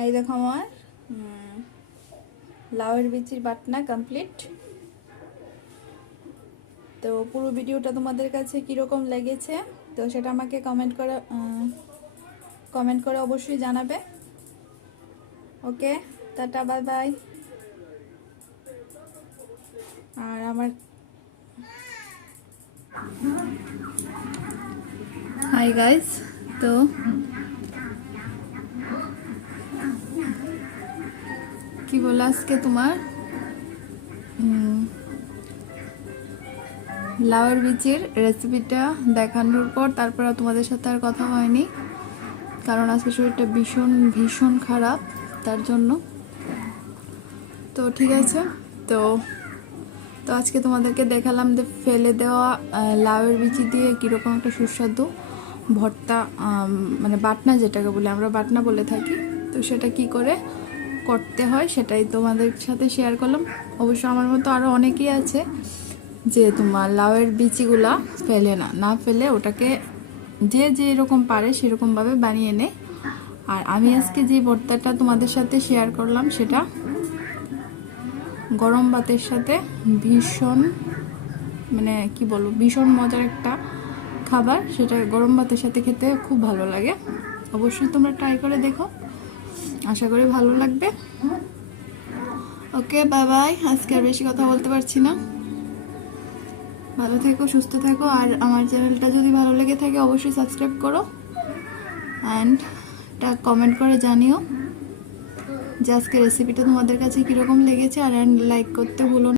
এই দেখো আমার লাউয়ের বিচির বাটনা কমপ্লিট। তো পুরো ভিডিওটা তোমাদের কাছে কীরকম লেগেছে তো সেটা আমাকে কমেন্ট করে অবশ্যই জানাবে। ওকে, টাটা, বাই বাই। আর আমার হাই গাইস, তো কি বলে আজকে তোমার লাউয়ের বীজের রেসিপিটা দেখানোর পর তারপর তোমাদের সাথে আর কথা হয়নি, কারণ আজকে শরীরটা ভীষণ ভীষণ খারাপ তার জন্য। তো ঠিক আছে, তো তো আজকে তোমাদেরকে দেখালাম যে ফেলে দেওয়া লাউয়ের বিচি দিয়ে কীরকম একটা সুস্বাদু ভর্তা, মানে বাটনা, যেটাকে বলে আমরা বাটনা বলে থাকি, তো সেটা কি করে করতে হয় সেটাই তোমাদের সাথে শেয়ার করলাম। অবশ্য আমার মতো আরও অনেকেই আছে যে তোমার লাউয়ের বিচিগুলা ফেলে না ফেলে ওটাকে যে যেরকম পারে সেরকমভাবে বানিয়ে নেয়। আর আমি আজকে যে ভর্তাটা তোমাদের সাথে শেয়ার করলাম সেটা গরম ভাতের সাথে ভীষণ, মানে কি বলবো, ভীষণ মজার একটা খাবার। সেটা গরম ভাতের সাথে খেতে খুব ভালো লাগে। অবশ্যই তোমরা ট্রাই করে দেখো, আশা করি ভালো লাগবে। ওকে, বাই বাই। আজকে আর বেশি কথা বলতে পারছি না। ভালো থেকো, সুস্থ থেকো। আর আমার চ্যানেলটা যদি ভালো লেগে থাকে অবশ্যই সাবস্ক্রাইব করো অ্যান্ড কমেন্ট করে জানিও যে আজকে রেসিপিটা তোমাদের কাছে কীরকম লেগেছে। আর লাইক করতে ভুলো না।